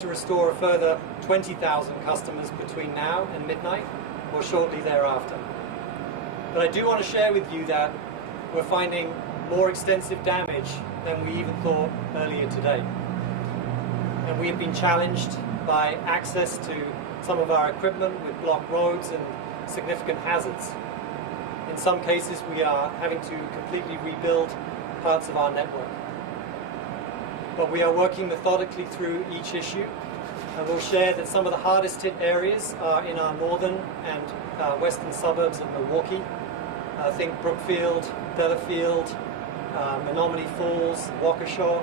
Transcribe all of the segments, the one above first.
to restore a further 20,000 customers between now and midnight or shortly thereafter. But I do want to share with you that we're finding more extensive damage than we even thought earlier today. And we have been challenged by access to some of our equipment with blocked roads and significant hazards. In some cases, we are having to completely rebuild parts of our network. But we are working methodically through each issue, and we'll share that some of the hardest hit areas are in our northern and western suburbs of Milwaukee. Think Brookfield, Delafield, Menominee Falls, Waukesha.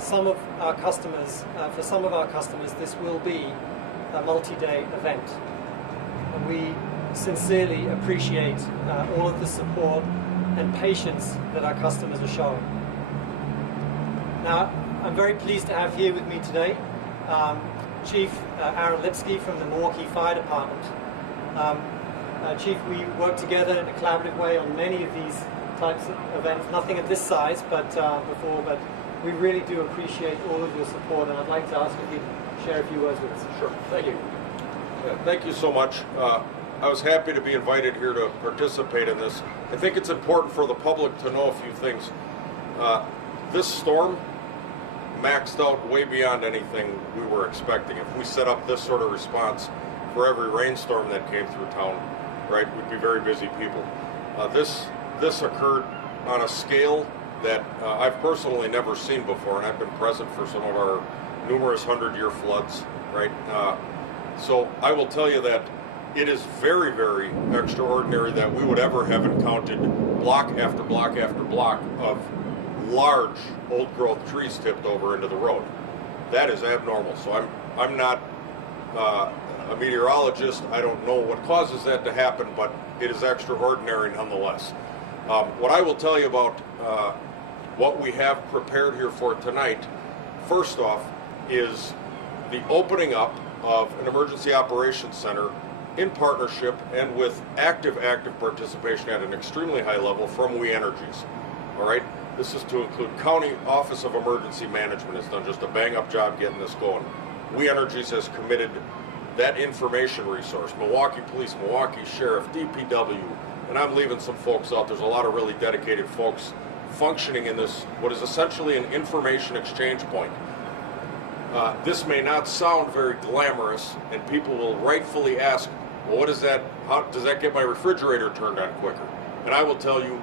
Some of our customers, for some of our customers, this will be a multi-day event. And we sincerely appreciate all of the support and patience that our customers are showing. Now, I'm very pleased to have here with me today Chief Aaron Lipsky from the Milwaukee Fire Department. Chief, we work together in a collaborative way on many of these types of events, nothing at this size but we really do appreciate all of your support, and I'd like to ask if you could share a few words with us. Sure. Thank you. Thank you so much. I was happy to be invited here to participate in this. I think it's important for the public to know a few things. This storm maxed out way beyond anything we were expecting. If we set up this sort of response for every rainstorm that came through town, right, we'd be very busy people. This occurred on a scale that I've personally never seen before, and I've been present for some of our numerous 100-year floods, right? So I will tell you that it is very, very extraordinary that we would ever have encountered block after block after block of large old-growth trees tipped over into the road. That is abnormal. So I'm not a meteorologist. I don't know what causes that to happen, but it is extraordinary nonetheless. What I will tell you about what we have prepared here for tonight, first off, is the opening up of an emergency operations center in partnership and with active participation at an extremely high level from We Energies. All right. This is to include County Office of Emergency Management has done just a bang-up job getting this going. We Energies has committed that information resource, Milwaukee Police, Milwaukee Sheriff, DPW, and I'm leaving some folks out. There's a lot of really dedicated folks functioning in this, what is essentially an information exchange point. This may not sound very glamorous, and people will rightfully ask, well, what is that? How does that get my refrigerator turned on quicker? And I will tell you,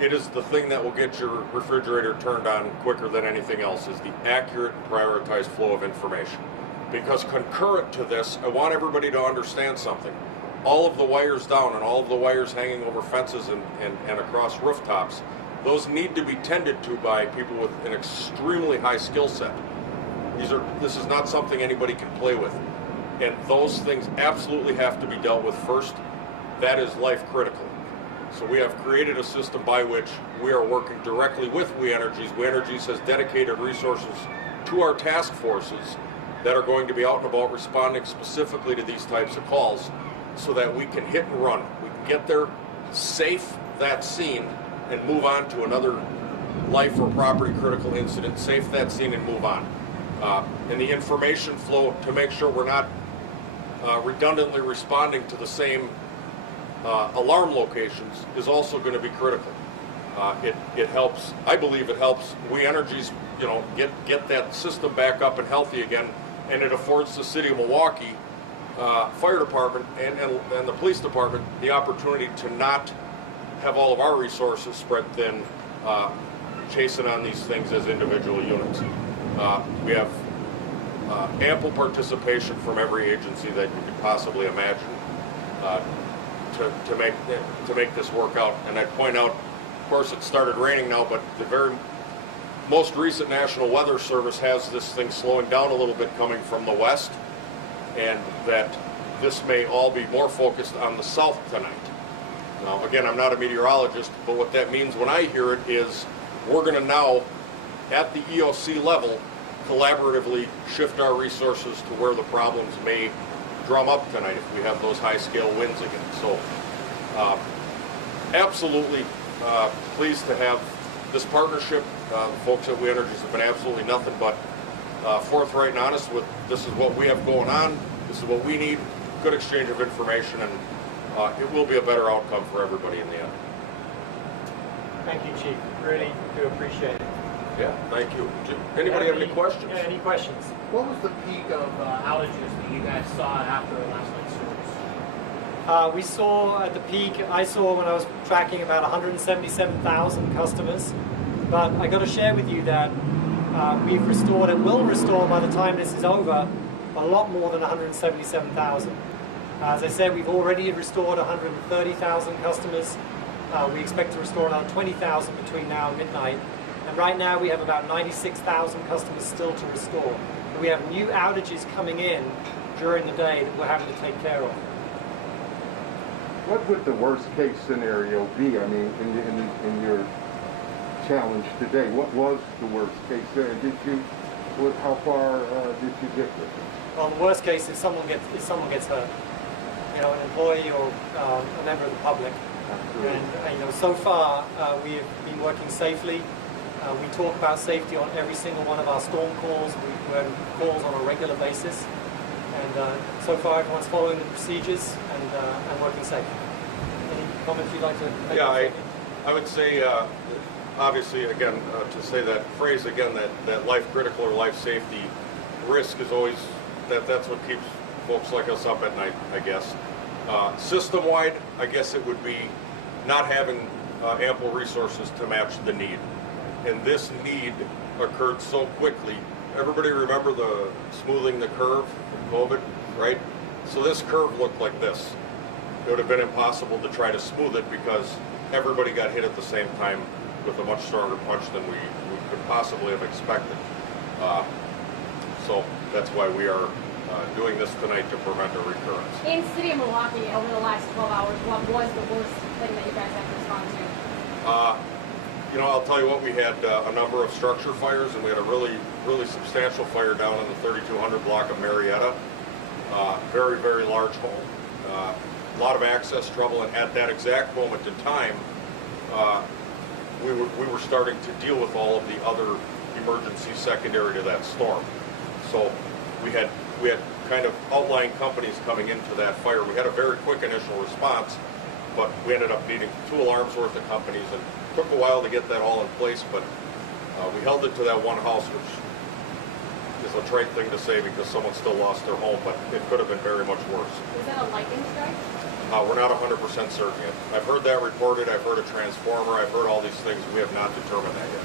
it is the thing that will get your refrigerator turned on quicker than anything else, is the accurate and prioritized flow of information. Because concurrent to this, I want everybody to understand something. All of the wires down and all of the wires hanging over fences and across rooftops, those need to be tended to by people with an extremely high skill set. This is not something anybody can play with. And those things absolutely have to be dealt with first. That is life critical. So we have created a system by which we are working directly with We Energies. We Energies has dedicated resources to our task forces that are going to be out and about responding specifically to these types of calls so that we can hit and run. We can get there, safe that scene, and move on to another life or property critical incident, safe that scene and move on. And the information flow to make sure we're not redundantly responding to the same alarm locations is also going to be critical. It helps, I believe it helps We Energies, get that system back up and healthy again, and it affords the city of Milwaukee fire department and the police department the opportunity to not have all of our resources spread thin, chasing on these things as individual units. We have ample participation from every agency that you could possibly imagine to make this work out. And I'd point out, of course, it started raining now, but the very most recent National Weather Service has this thing slowing down a little bit coming from the west, and that this may all be more focused on the south tonight. Now, again, I'm not a meteorologist, but what that means when I hear it is we're going to now, at the EOC level, collaboratively shift our resources to where the problems may drum up tonight if we have those high-scale winds again. So, absolutely pleased to have this partnership. The folks at We Energies have been absolutely nothing but forthright and honest with this is what we have going on, this is what we need, good exchange of information, and it will be a better outcome for everybody in the end. Thank you, Chief. Really do appreciate it. Yeah, thank you. Anybody have any questions? Yeah, any questions? What was the peak of outages that you guys saw after last night's storms? We saw at the peak, I saw when I was tracking about 177,000 customers, but I got to share with you that we've restored and will restore by the time this is over a lot more than 177,000. As I said, we've already restored 130,000 customers. We expect to restore another 20,000 between now and midnight. And right now we have about 96,000 customers still to restore. And we have new outages coming in during the day that we're having to take care of. What would the worst case scenario be? I mean, in your challenge today, what was the worst case there? How far did you get with it? Well, the worst case is someone gets hurt. You know, an employee or a member of the public. Absolutely. And you know, so far we have been working safely. We talk about safety on every single one of our storm calls. We have calls on a regular basis. And so far everyone's following the procedures and working safely. Any comments you'd like to make? Yeah, I would say, obviously, again, to say that phrase again, that life critical or life safety risk is always, that's what keeps folks like us up at night, I guess. System-wide, I guess it would be not having ample resources to match the need. And this need occurred so quickly. Everybody remember the smoothing the curve from COVID, right? So this curve looked like this. It would have been impossible to try to smooth it because everybody got hit at the same time with a much stronger punch than we could possibly have expected. So that's why we are doing this tonight to prevent a recurrence. In the city of Milwaukee, over the last 12 hours, what was the worst thing that you guys had to respond to? You know, I'll tell you what, we had a number of structure fires, and we had a really, really substantial fire down in the 3200 block of Marietta. Very, very large home. A lot of access trouble, and at that exact moment in time, we were starting to deal with all of the other emergencies secondary to that storm. So we had kind of outlying companies coming into that fire. We had a very quick initial response, but we ended up needing 2 alarms worth of companies, and it took a while to get that all in place, but we held it to that one house, which is a trite thing to say because someone still lost their home, but it could have been very much worse. Was that a lightning strike? We're not 100% certain yet. I've heard that reported, I've heard a transformer, I've heard all these things. We have not determined that yet.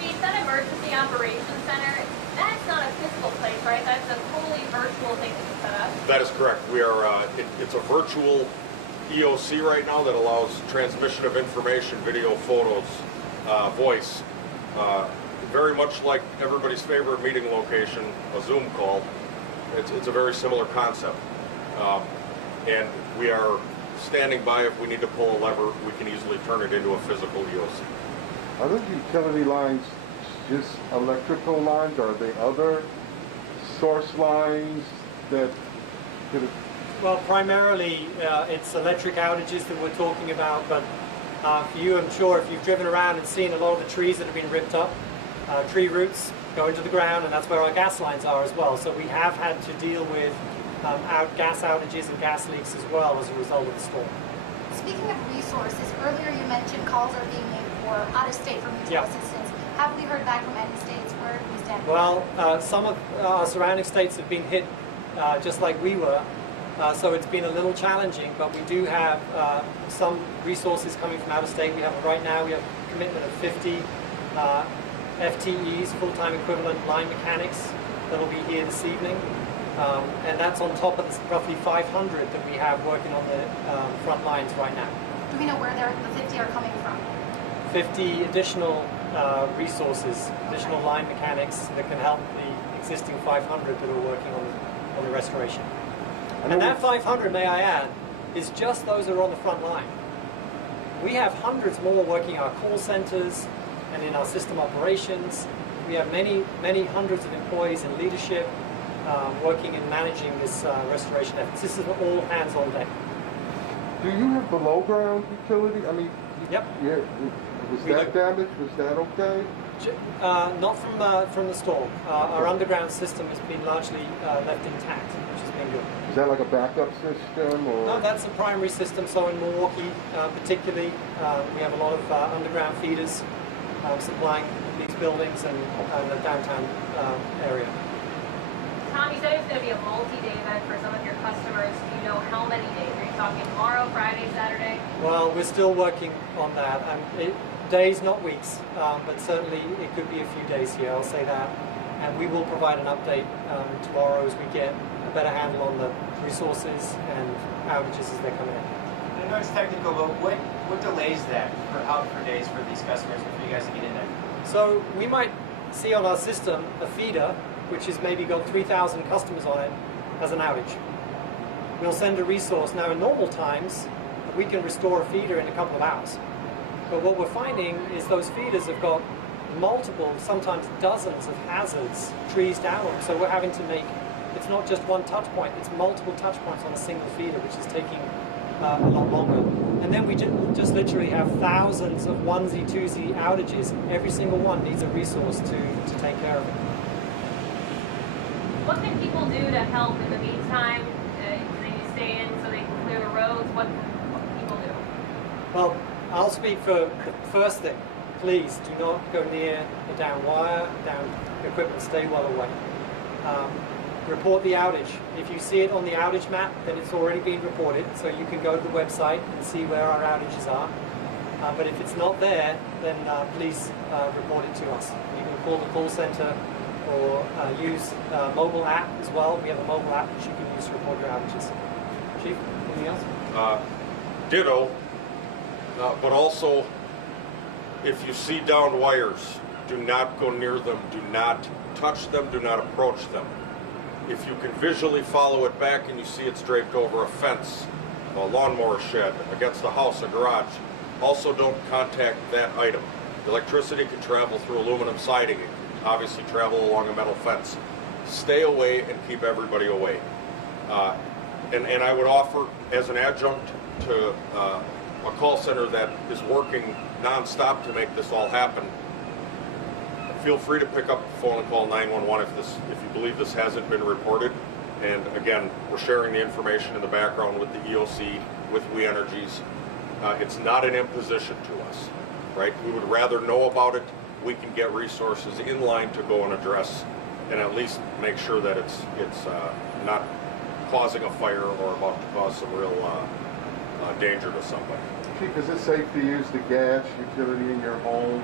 Chief, that emergency operations center, that's not a physical place, right? That's a fully virtual thing that you set up. That is correct. We are. It's a virtual EOC right now that allows transmission of information, video, photos, voice. Very much like everybody's favorite meeting location, a Zoom call. It's a very similar concept. And we are standing by. If we need to pull a lever, we can easily turn it into a physical EOC. Are those utility lines just electrical lines? Are they other source lines that could have... Well, primarily it's electric outages that we're talking about, but for you, I'm sure if you've driven around and seen a lot of the trees that have been ripped up, tree roots go into the ground, and that's where our gas lines are as well. So we have had to deal with gas outages and gas leaks as well as a result of the storm. Speaking of resources, earlier you mentioned calls are being made for out-of-state for mutual assistance. Have we heard back from any states? Where do we stand? Well, some of our surrounding states have been hit just like we were, so it's been a little challenging, but we do have some resources coming from out of state. Right now we have a commitment of 50 FTEs, full-time equivalent line mechanics, that will be here this evening. And that's on top of the roughly 500 that we have working on the front lines right now. Do we know where the 50 are coming from? 50 additional resources, additional line mechanics that can help the existing 500 that are working on the restoration. And that 500, may I add, is just those that are on the front line. We have hundreds more working our call centers and in our system operations. We have many, many hundreds of employees in leadership working and managing this restoration efforts. This is all hands on deck. Do you have below ground utility? I mean, Yep. Yeah. Was that damaged? Was that okay? Not from the storm. Our underground system has been largely left intact, which has been good. Is that like a backup system, or? No, that's the primary system. So in Milwaukee, particularly, we have a lot of underground feeders supplying these buildings and the downtown area. Tom, you said it's going to be a multi-day event for some of your customers. Do you know how many days? Are you talking tomorrow, Friday, Saturday? Well, we're still working on that. Days, not weeks, but certainly it could be a few days here, I'll say that. And we will provide an update tomorrow as we get a better handle on the resources and outages as they're coming in. I know it's technical, but what delays that out for days for these customers and for you guys to get in there? So we might see on our system a feeder, which has maybe got 3,000 customers on it, as an outage. We'll send a resource. Now in normal times, we can restore a feeder in a couple of hours. But what we're finding is those feeders have got multiple, sometimes dozens of hazards, trees down them. So we're having to make, it's not just one touch point, it's multiple touch points on a single feeder, which is taking a lot longer. And then we just literally have thousands of onesie, twosie outages. Every single one needs a resource to take care of it. What can people do to help in the meantime? Can they stay in so they can clear the roads? What can people do? Well, I'll speak for the first thing. Please do not go near the down wire, down equipment, stay well away. Report the outage. If you see it on the outage map, then it's already been reported, so you can go to the website and see where our outages are. But if it's not there, then please report it to us. You can call the call center or use mobile app as well. We have a mobile app which you can use to report your outages. Chief, anything else? Ditto. But also, if you see down wires, do not go near them, do not touch them, do not approach them. If you can visually follow it back and you see it's draped over a fence, a lawnmower shed, against a house, a garage, also don't contact that item. Electricity can travel through aluminum siding, it can obviously travel along a metal fence. Stay away and keep everybody away. And I would offer, as an adjunct to a call center that is working non-stop to make this all happen, feel free to pick up the phone and call 911 if you believe this hasn't been reported. And again, we're sharing the information in the background with the EOC, with We Energies. It's not an imposition to us, right? We would rather know about it. We can get resources in line to go and address, and at least make sure that it's not causing a fire or about to cause some real danger to somebody. Chief, is it safe to use the gas utility in your home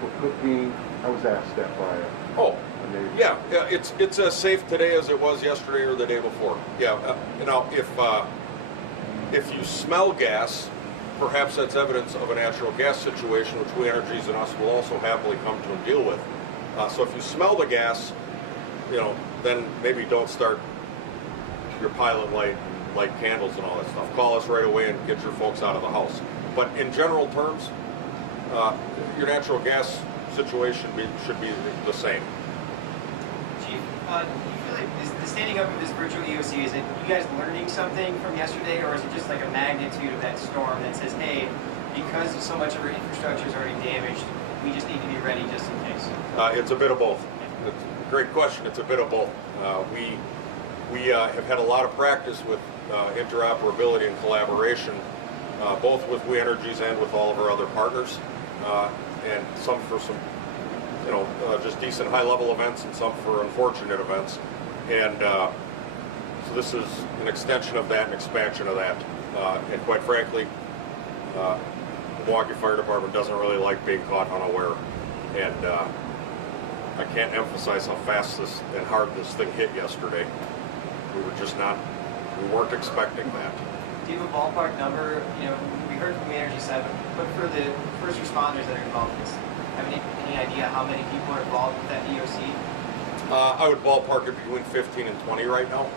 for cooking? I was asked that by a neighbor. Yeah, it's as safe today as it was yesterday or the day before. Yeah, if you smell gas, perhaps that's evidence of a natural gas situation, which We Energies and us will also happily come to and deal with. So if you smell the gas, then maybe don't start your pilot light and light candles and all that stuff. Call us right away and get your folks out of the house. But in general terms, your natural gas situation should be the same. Chief, do you feel like the standing up of this virtual EOC, is it you guys learning something from yesterday, or is it just like a magnitude of that storm that says, hey, because so much of our infrastructure is already damaged, we just need to be ready just in case? It's a bit of both. It's a great question. It's a bit of both. We have had a lot of practice with interoperability and collaboration, both with We Energies and with all of our other partners, and some for some, just decent high-level events, and some for unfortunate events. And so this is an extension of that, an expansion of that. And quite frankly, the Milwaukee Fire Department doesn't really like being caught unaware. And I can't emphasize how fast and hard this thing hit yesterday. We weren't expecting that. Do you have a ballpark number? We heard from the energy side, but for the first responders that are involved in this, have any idea how many people are involved with that EOC? I would ballpark it between 15 and 20 right now.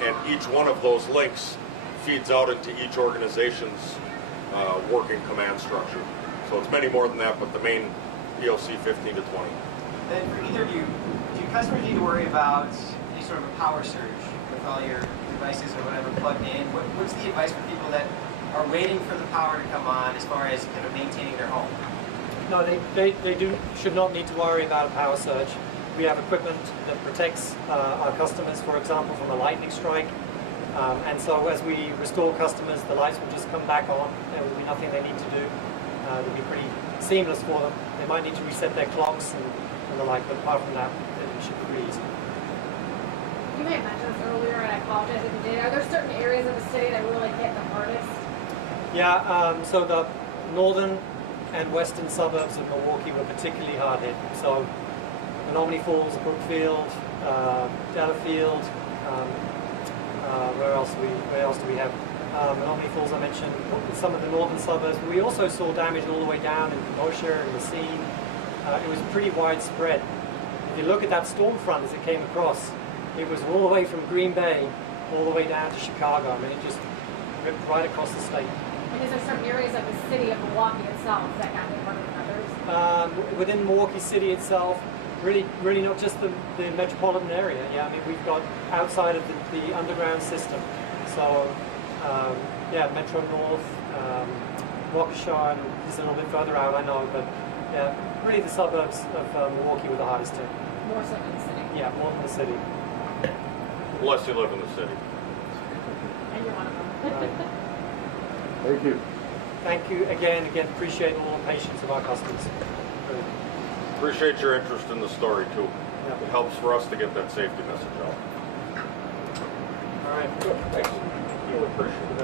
And each one of those links feeds out into each organization's working command structure. So it's many more than that, but the main EOC 15 to 20. Then for either of you, do customers need to worry about any sort of a power surge with all your devices or whatever plugged in? What's the advice for people that are waiting for the power to come on as far as kind of maintaining their home? No, they should not need to worry about a power surge. We have equipment that protects our customers, for example, from a lightning strike. And so as we restore customers, the lights will just come back on. There will be nothing they need to do. It'll be pretty seamless for them. They might need to reset their clocks and the like, but apart from that, it should be pretty easy. You may have mentioned this earlier, and I apologize if you did. Are there certain areas of the city that really hit the hardest? Yeah, so the northern and western suburbs of Milwaukee were particularly hard hit. So Menominee Falls, Brookfield, Delafield, where else do we have? Menominee Falls, I mentioned, some of the northern suburbs. We also saw damage all the way down in Kenosha and Racine. It was pretty widespread. If you look at that storm front as it came across, it was all the way from Green Bay all the way down to Chicago. I mean, it just ripped right across the state. And is there certain areas of the city of Milwaukee itself that got hit harder than others? Within Milwaukee City itself, really not just the metropolitan area. Yeah, I mean, we've got outside of the underground system. So, yeah, Metro North, Waukesha, and just a little bit further out, I know, but yeah, really the suburbs of Milwaukee were the hardest hit. More so than the city. Yeah, more than the city. Unless you live in the city. And you're one of them. Right. Thank you. Thank you again, appreciate all the patience of our customers. Really. Appreciate your interest in the story too. Yeah. It helps for us to get that safety message out. All right. Good, thanks. You appreciate it.